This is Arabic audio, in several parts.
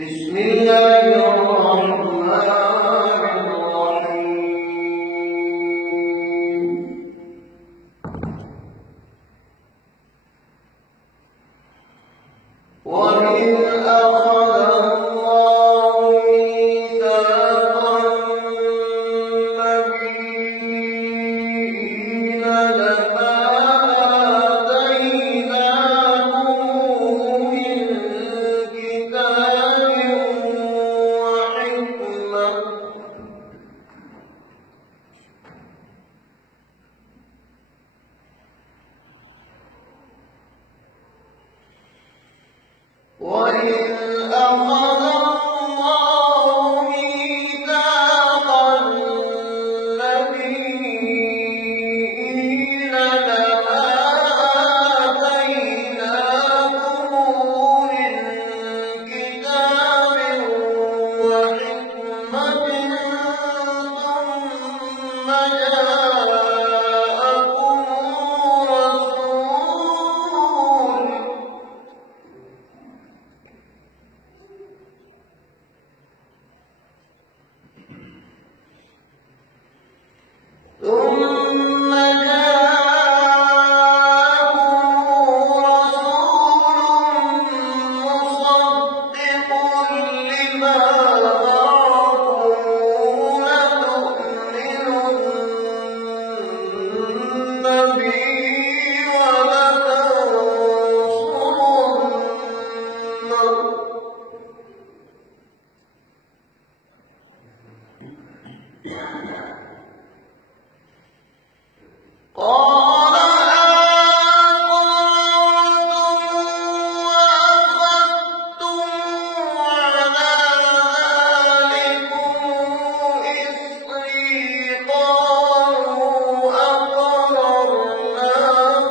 بسم الله الرحمن الرحيم. وإذ أخذ الله ميثاق النبيين لما آتيناكم من كتاب وحكمة وإذ أخذ الله ميثاق النبيين لما آتيناكم من كتاب وحكمة ثم جاءكم مصدق لما معكم لتؤمنن به ولتنصرنه قال أأقررتم وأخذتم على ذلكم إصري قالوا أقررنا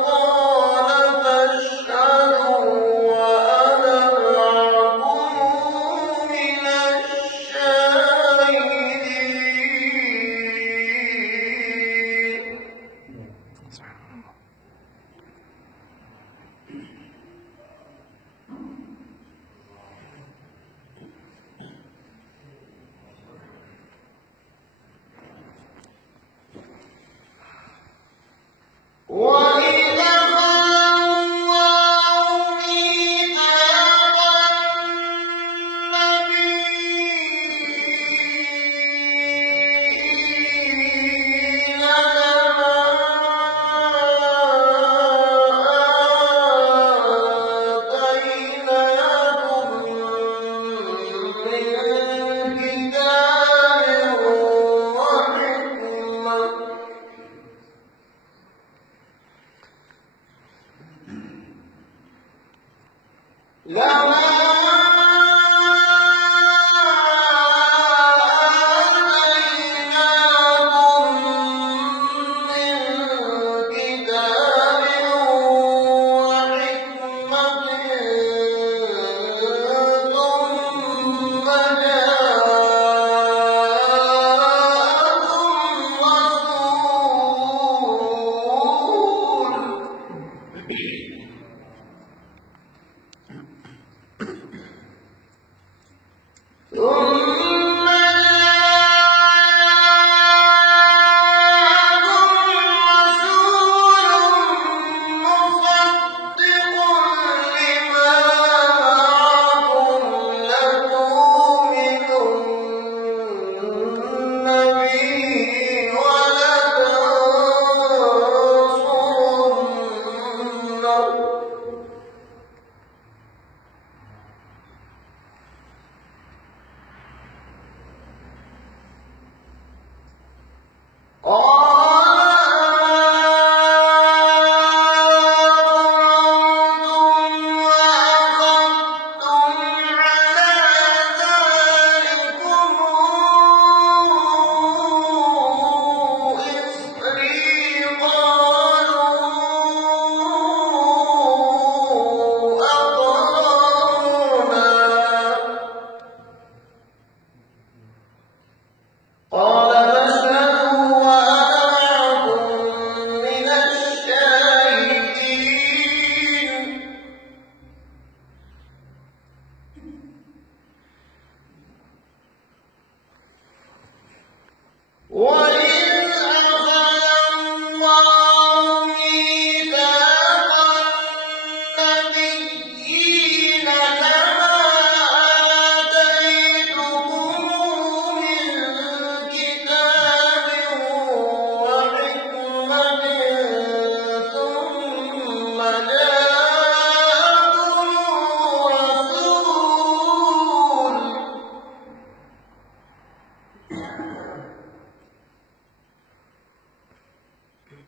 قال فاشهدوا وأنا معكم من الشاهدين. وإذ أخذ الله ميثاق النبيين آتيناكم من كتاب وحكمة لما آتيناكم من كتاب وحكمة ثم جاءكم رسول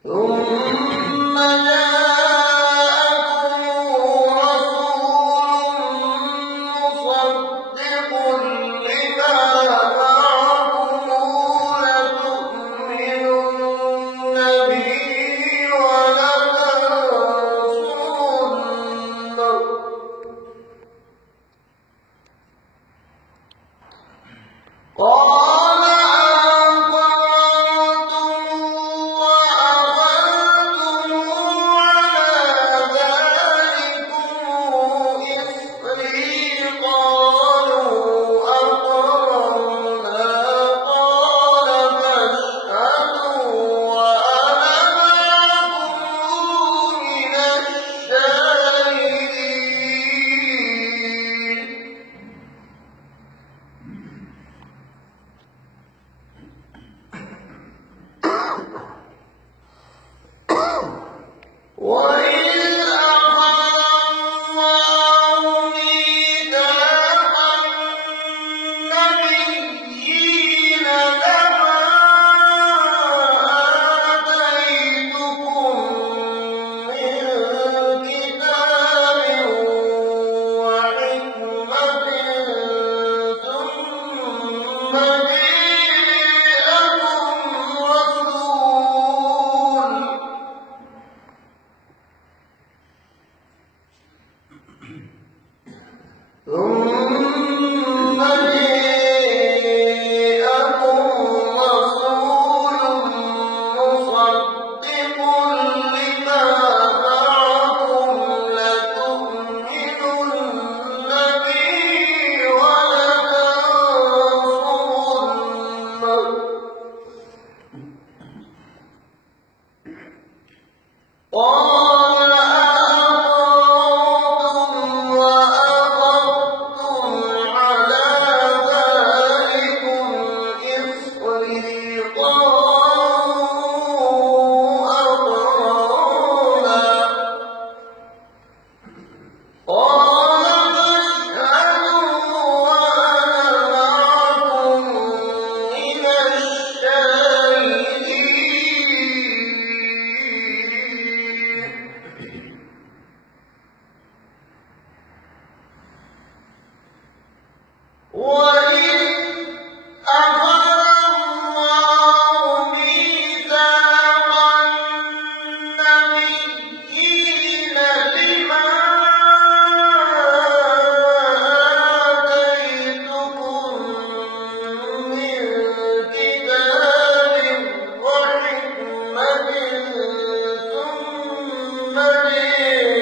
ثم جاءكم رسول مصدق لما معكم لتؤمنن به ولتنصرنه قال أقررتم وأخذتم على ذلكم إصري قالوا أقررنا قال فاشهدوا وأنا معكم من الشاهدين وإذ أخذ الله ميثاق النبيين لما آتيتكم من كتاب وحكمة ثم جاءكم رسول مصدق لما معكم لتؤمنن به ولتنصرنه قال أأقررتم وأخذتم على ذلكم إصري قالوا أقررنا قال فاشهدوا وأنا معكم من الشاهدين وإذ أخذ الله ميثاق النبيين لما آتيتكم من كتاب وحكمة ثم جاءكم